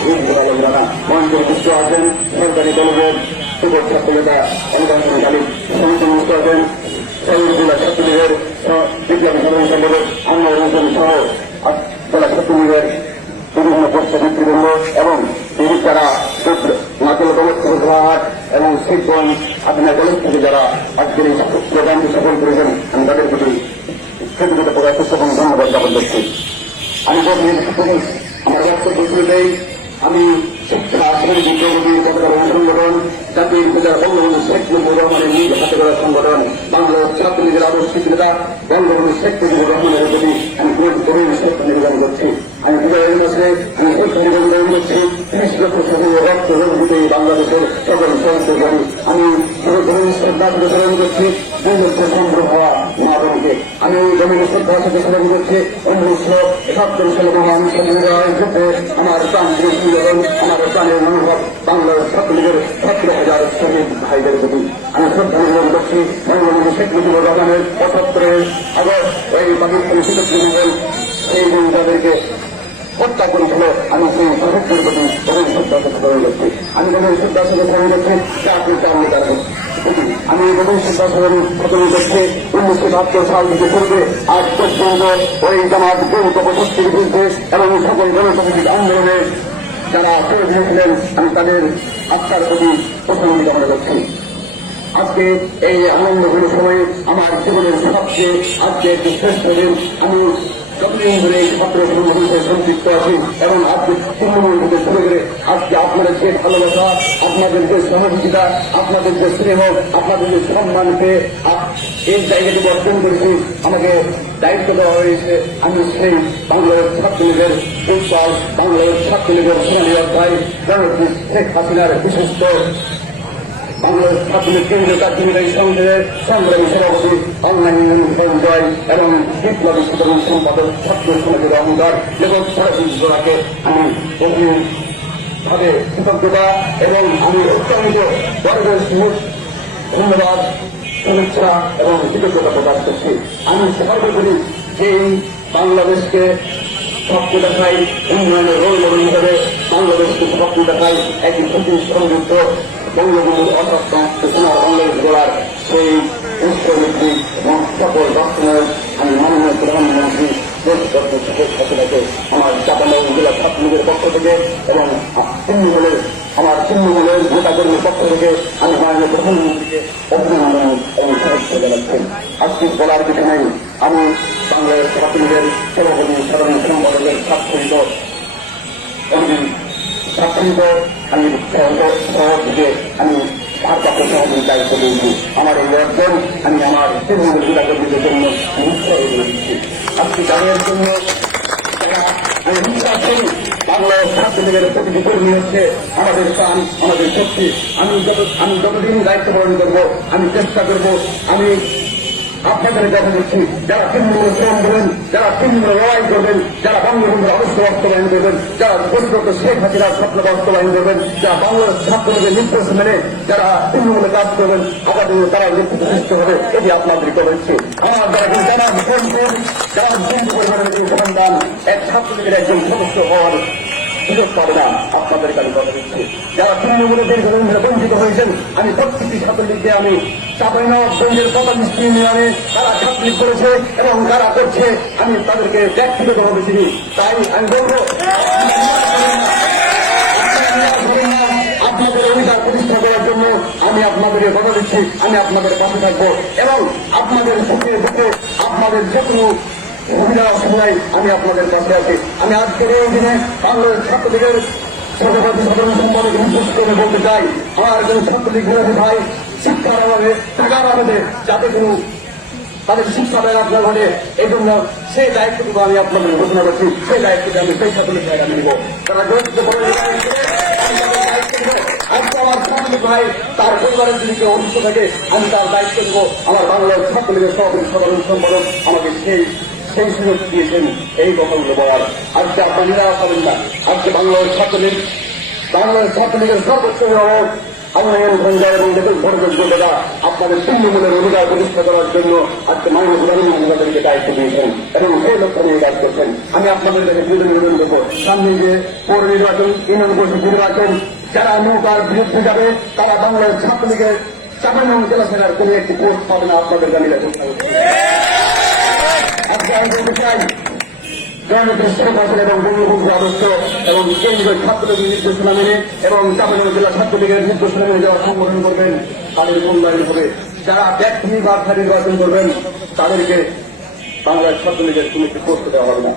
মঞ্চের মুক্ত আছেন সরকারি কলেজের সুপর ছাত্র নেতা অনুদান তালিম সমিতি মুক্ত আছেন শহীদ জেলা ছাত্রলীগের বিপ্লবী সাধারণ সম্পাদক আনোয়ার হোসেন সহ জেলা ছাত্রলীগের বিভিন্ন পোস্ট নেতৃবৃন্দ এবং যারা নাচল গলহাট এবং শিবগঞ্জ আপনার কলেজ থেকে যারা আজকের এই প্রোগ্রামটি সফল করেছেন আমি তাদের প্রতি কৃতজ্ঞতা প্রকাশ করছি এবং ধন্যবাদ জ্ঞাপন করছি। আমি আমার বক্তব্য শুরুতেই আমি শিক্ষা শ্রেণী প্রগতি পতাকা সংগঠন জাতির পিতার বঙ্গবন্ধু শেখ মুজিবুর রহমানের নিজ হাতে গড়া সংগঠন বাংলাদেশ ছাত্রলীগের আদর্শিক নেতা বঙ্গবন্ধু শেখ মুজিবুর রহমানের প্রতি আমি গভীর শ্রদ্ধা নিবেদন করছি। আমি বিজয়ের মাসে আমি শ্রদ্ধা নিবেদন করছি 30 লক্ষ সদস্য রক্ত রঞ্জিত বাংলাদেশের সকল সদস্যগণ আমি গভীর শ্রদ্ধা প্রচারণ করছি 2 লক্ষ সংগ্রহ হওয়া মা বোনকে আমি গভীর শ্রদ্ধা প্রচারণ করছি 1971 সালে মহান স্বাধীনতার যুদ্ধে আমার প্রাণ আমার প্রাণের মনোভাব বাংলাদেশ ছাত্রলীগের 17,000 শহীদ ভাইদের প্রতি আমি শ্রদ্ধা নিবেদন করছি। বঙ্গবন্ধু শেখ মুজিবুর রহমানের 75 আগস্ট এই পাকিস্তানি শিক্ষক এই দিন তাদেরকে হত্যা করেছিল আমি সেই শহীদদের প্রতি গভীর শ্রদ্ধা প্রচারণ করছি। আমি গভীর শ্রদ্ধা প্রচারণ করছি জাতীয় নেতার আমি গভীর শ্রদ্ধা প্রচারণ করছি 1972 সাল থেকে শুরু করে আজ পর্যন্ত ওই জামাত গৌত প্রশস্তির বিরুদ্ধে এবং সকল গণতান্ত্রিক আন্দোলনে যারা শহীদ হয়েছিলেন আমি তাদের আত্মার প্রতি প্রশংসা কামনা করছি। আজকে এই আনন্দগুলো সময়ে আমার জীবনের সবচেয়ে আজকে একটি শ্রেষ্ঠ দিন। আমি যতদিন ধরে এই ছাত্র সংগঠনকে সম্পৃক্ত আছি এবং আজকে তৃণমূল থেকে শুরু করে আজকে আপনাদের যে ভালোবাসা আপনাদের যে সহযোগিতা আপনাদের যে স্নেহ আপনাদের যে সম্মান পেয়ে এই জায়গাটি অর্জন করেছি আমাকে দায়িত্ব দেওয়া হয়েছে। আমি সেই বাংলাদেশ ছাত্রলীগের উৎসব বাংলাদেশ ছাত্রলীগের সোনালী অধ্যায় জননেত্রী শেখ হাসিনার বিশিষ্ট বাংলাদেশ ছাত্রলীগ কেন্দ্রীয় কার্যনির্বাহী সংসদের সংগ্রামী সভাপতি অনলাইন জয় এবং বিপ্লবী সাধারণ সম্পাদক ছাত্র সমাজের অহংকার এবং সরাসরিকে আমি গভীরভাবে কৃতজ্ঞতা এবং আমি অত্যন্ত গর্বের সহিত ধন্যবাদ শুভেচ্ছা এবং কৃতজ্ঞতা প্রকাশ করছি। আমি সর্বোপরি যেই বাংলাদেশকে স্বপ্ন দেখাই উন্নয়নের রোল মডেল হিসেবে বাংলাদেশকে স্বপ্ন দেখাই একটি প্রতি সমৃদ্ধ বঙ্গবন্ধুর অসত্য সোনার বাংলাদেশ গড়ার সেই উৎসবভিত্তিক এবং সকল বাস্তবায়ন আমি মাননীয় প্রধানমন্ত্রী আমার চাপানগর জেলা ছাত্রলীগের পক্ষ থেকে এবং আমার তৃণমূলের নেতাকর্মীর পক্ষ থেকে আমি মাননীয় প্রধানমন্ত্রীকে অভিনন্দন এবং শুভেচ্ছা জানাচ্ছি। আজকে বলার কিছু নেই আমি বাংলাদেশ ছাত্রলীগের সভাপতি সাধারণ সম্পাদকের স্বাক্ষরিত আমি সহযোগে আমি ভারপ্রাপ্ত সভাপতি দায়িত্ব দিয়েছি। আমার এই অর্জন আমি আমার তৃণমূল জেলাকর্মীদের জন্য উৎসাহ দিচ্ছি। আজকে তাদের জন্য আমি বিশ্বাস করি বাংলাদেশ ছাত্রলীগের প্রতিটি কর্মী হচ্ছে আমাদের প্রাণ আমাদের শক্তি। আমি যতদিন দায়িত্ব পালন করবো আমি চেষ্টা করব আমি আপনাদের কথা বলছি যারা তৃণমূল শ্রম করবেন যারা তৃণমূল লড়াই করবেন যারা বঙ্গবন্ধুর আদর্শ বাস্তবায়ন করবেন যারা বৈদ্যুত শেখ হাসিনার স্বপ্ন বাস্তবায়ন করবেন যারা বাংলাদেশ ছাত্রলীগের নির্দেশ মেনে যারা তৃণমূলে কাজ করবেন আগামী তারা নেতৃত্ব সৃষ্টি হবে এটি আপনাদের করেছে। আমার যারা যারা বন্ধু পরিবারের সন্তান এক ছাত্রলীগের একজন সদস্য হওয়ার সুযোগ পাবে না আপনাদের কাছে কথা দিচ্ছি। যারা তৃণমূলের দীর্ঘদিন ধরে বঞ্চিত হয়েছেন আমি প্রত্যেকটি ছাত্রলীগকে আমি চাঁপাইনবাবগঞ্জের 45 ইউনিয়নে তারা ছাত্রলীগ করেছে এবং তারা করছে আমি তাদেরকে ব্যক্তিগতভাবে চিনি। তাই আমি বলব আপনাদের অধিকার প্রতিষ্ঠা করার জন্য আমি আপনাদেরকে কথা দিচ্ছি আমি আপনাদের পাশে থাকবো এবং আপনাদের সুখে দুঃখে আপনাদের যে কোনো সুবিধা অসুবিধায় আমি আপনাদের কাছে আছি। আমি আজকের এই দিনে বাংলাদেশ ছাত্রলীগের সভাপতি সাধারণ সম্পাদক বিশেষ করে বলতে চাই আমার একজন ছাত্রলীগ বিরোধী ভাই শিক্ষার অভাবে টাকার অভাবে যাতে কোনো তাদের শিক্ষা ব্যাঘাত না ঘটে এই জন্য সেই দায়িত্বটুকু আমি আপনাদের ঘোষণা করছি। সেই দায়িত্বটি আমি সেই ছাত্রলীগ ভাই আমি নিব। তারা আজকে আমার ছাত্রলীগ ভাই তার পরিবারের যদি কেউ অসুস্থ থাকে আমি তার দায়িত্ব দেব। আমার বাংলাদেশ ছাত্রলীগের সভাপতি সাধারণ সম্পাদক আমাকে সেই সুযোগ দিয়েছেন এই কথাগুলো বলার। আজকে আপনারা নিরাশ হবেন না। আজকে বাংলাদেশ ছাত্রলীগের সর্বোচ্চ অভিভাবক উন্নয়ন সঞ্চয় এবং দেশের ভরযোগ্যতা আপনাদের তৃণমূলের অধিকার প্রতিষ্ঠা করার জন্য আজকে মাননীয় প্রধানমন্ত্রী তাদেরকে দায়িত্ব দিয়েছেন এবং সেই লক্ষ্য নিয়ে কাজ করছেন। আমি আপনাদের কাছে নিবেদন করবো, সামনে যে পৌর নির্বাচন, ইউনিয়ন পরিষদ নির্বাচন, যারা নৌকার বিরুদ্ধে যাবে তারা বাংলার ছাত্রলীগের চাপাইনবাবগঞ্জ জেলা শাখার কোন একটি পোস্ট পাবে না। আপনাদের জানিয়ে বলতে চাই, জননেত্রী শেখ হাসিনা এবং বঙ্গবন্ধু আদর্শ এবং কেন্দ্রীয় ছাত্রলীগের নির্দেশনা মেনে এবং চাপাইনবাবগঞ্জ জেলা ছাত্রলীগের নির্দেশনা মেনে যারা সংগঠন করবেন তাদের মূল্যায়ন হবে। যারা ব্যক্তি নির্বাচন করবেন তাদেরকে বাংলার ছাত্রলীগের কোন একটি পোস্ট দেওয়া হবে না।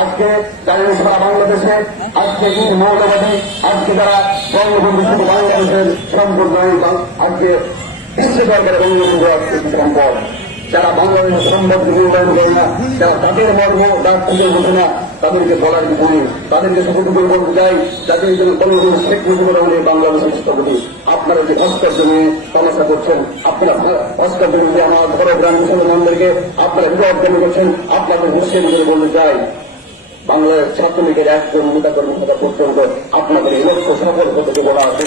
আজকে যারা সারা বাংলাদেশে আজকে মৌলবাদী, আজকে যারা বঙ্গবন্ধু শুধু বাংলাদেশের সম্পদ নয়, আজকে বিশ্ব সরকারের বঙ্গবন্ধু সম্পদ, যারা বাংলাদেশের সম্পদ মূল্যায়ন করে না, যারা তাদের মর্ম ডাক থেকে বোঝে না, তাদেরকে বলার কিছু নেই। তাদেরকে শুধু বলতে চাই, যাদের জন্য বঙ্গবন্ধু শেখ মুজিবুর রহমানের বাংলাদেশের স্থপতি। আপনারা যে ভাস্কর্য নিয়ে তমাশা করছেন, আপনারা ভাস্কর্য নিয়ে আমার ঘর গ্রাম মুসলমানদেরকে আপনারা বিপদ করছেন, আপনাদের মুসলিমদের বলতে চাই, বাংলার ছাত্রলীগের একজন নেতা কর্মী থাকা পর্যন্ত আপনাদের এই লক্ষ্য সফল হতে বলা আছে।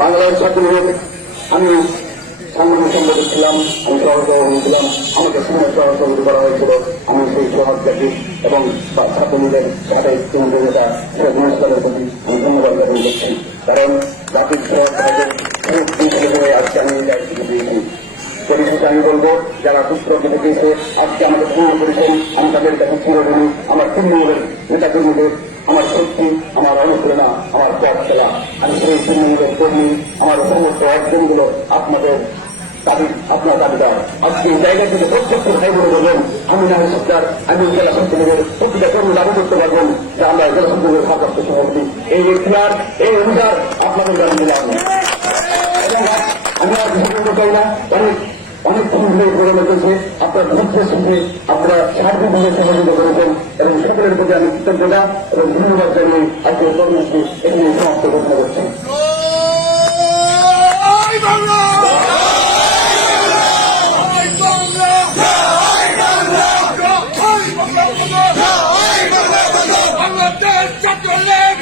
বাংলাদেশ ছাত্রলীগের আমি সংগঠন সম্পাদক ছিলাম, আমি সহসভাপতি ছিলাম, আমাকে সময় সহসভাপতি করা হয়েছিল। আমি সেই সহযোগী এবং ছাত্রলীগের সাথে কেন্দ্রীয় নেতা শেখ মুজিবের প্রতি আমি ধন্যবাদ জ্ঞাপন করছি, কারণ জাতির আজকে আমি এই দায়িত্ব দিয়েছি। পরিশেষে আমি বলবো, যারা দুষ্প্রকৃতি দিয়েছে আজকে আমাকে পূর্ণ করেছেন, আমি তাদের কাছে চিরঋণী। আমার তৃণমূলের নেতাকর্মীদের আমার শক্তি, আমার অনুপ্রেরণা, আমার পথ খেলা, আমি সেই তৃণমূলের কর্মী। আমার সমস্ত অর্জনগুলো আপনাদের আপনার দাবিদার। আজকে এই জায়গা থেকে প্রত্যক্ষ ভাই বলে বলবেন, আমি না সরকার, আমি জেলা ছাত্রলীগের প্রতিটা কর্মী দাবি করতে পারবেন যে আমরা জেলা ছাত্রলীগের ভারপ্রাপ্ত সভাপতি। এই এখতিয়ার, এই অধিকার আপনাদের জানিয়ে দিলাম। আমি আর কিছু চাই না, অনেক প্রোগ্রামে চলছে, আপনার ধৈর্যের সঙ্গে আপনারা সার্বিকভাবে সহযোগিতা করেছেন এবং সকলের প্রতি আমি কৃতজ্ঞতা এবং ধন্যবাদ জানিয়ে আজকে কর্মসূচি এখানে সমাপ্ত ঘোষণা করছি। বাংলাদেশ ছাত্রলীগ